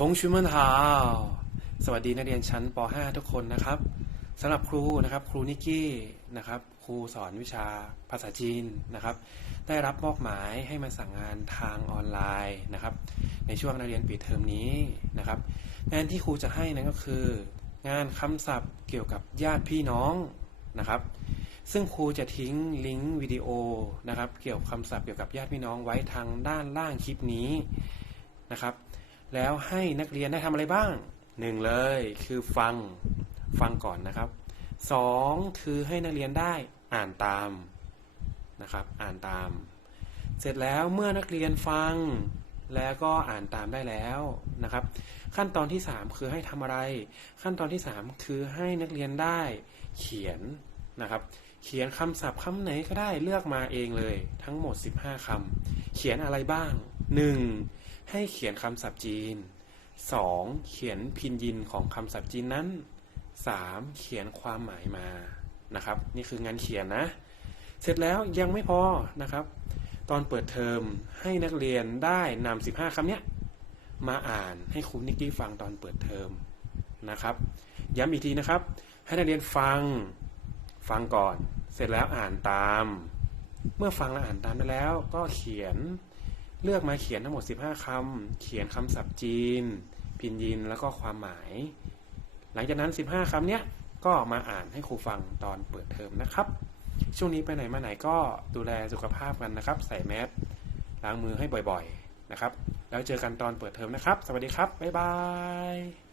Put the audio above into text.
ทงชุมันฮาวสวัสดีนักเรียนชั้นป .5 ทุกคนนะครับสำหรับครูนะครับครูนิกกี้นะครับครูสอนวิชาภาษาจีนนะครับ ได้รับมอบหมายให้มาสั่งงานทางออนไลน์นะครับ ในช่วงนักเรียนปิดเทอมนี้นะครับงานที่ครูจะให้นั้นก็คือ งานคำศัพท์เกี่ยวกับญาติพี่น้องนะครับ ซึ่งครูจะทิ้งลิงก์วิดีโอนะครับ เกี่ยวกับคำศัพท์เกี่ยวกับญาติพี่น้องไว้ทางด้านล่างคลิปนี้นะครับ แล้วให้นักเรียนได้ทำอะไรบ้างหนึ่งเลยคือฟังฟังก่อนนะครับสองคือให้นักเรียนได้อ่านตามนะครับ อ่านตาม เสร็จแล้วเมื่อนักเรียนฟังแล้วก็อ่านตามได้แล้วนะครับ ขั้นตอนที่ 3 คือให้ทำอะไร ขั้นตอนที่ 3 คือให้นักเรียนได้เขียนนะครับ เขียนคำศัพท์คำไหนก็ได้เลือกมาเองเลย ทั้งหมด 15คำเขียนอะไรบ้าง 1. ให้เขียนคำศัพท์จีน 2. เขียนพินยินของคำศัพท์จีนนั้น 3. เขียนความหมายมานะครับ นี่คืองานเขียนนะ เสร็จแล้วยังไม่พอนะครับ ตอนเปิดเทอมให้นักเรียนได้นำ15คำเนี้ยมาอ่านให้ครูนิกกี้ฟังตอนเปิดเทอมนะครับ ย้ำอีกทีนะครับ ให้นักเรียนฟังฟังก่อน เสร็จแล้วอ่านตาม เมื่อฟังและอ่านตามได้แล้ว ก็เขียน เลือกมาเขียนทั้งหมด 15คำเขียนคำศัพท์จีน พินยินแล้วก็ความหมาย หลังจากนั้น 15คำเนี้ยก็มาอ่านให้ครูฟังตอนเปิดเทอมนะครับ ช่วงนี้ไปไหนมาไหนก็ดูแลสุขภาพกันนะครับ ใส่แมสล้างมือให้บ่อยๆนะครับ แล้วเจอกันตอนเปิดเทอมนะครับ สวัสดีครับ บ๊ายบาย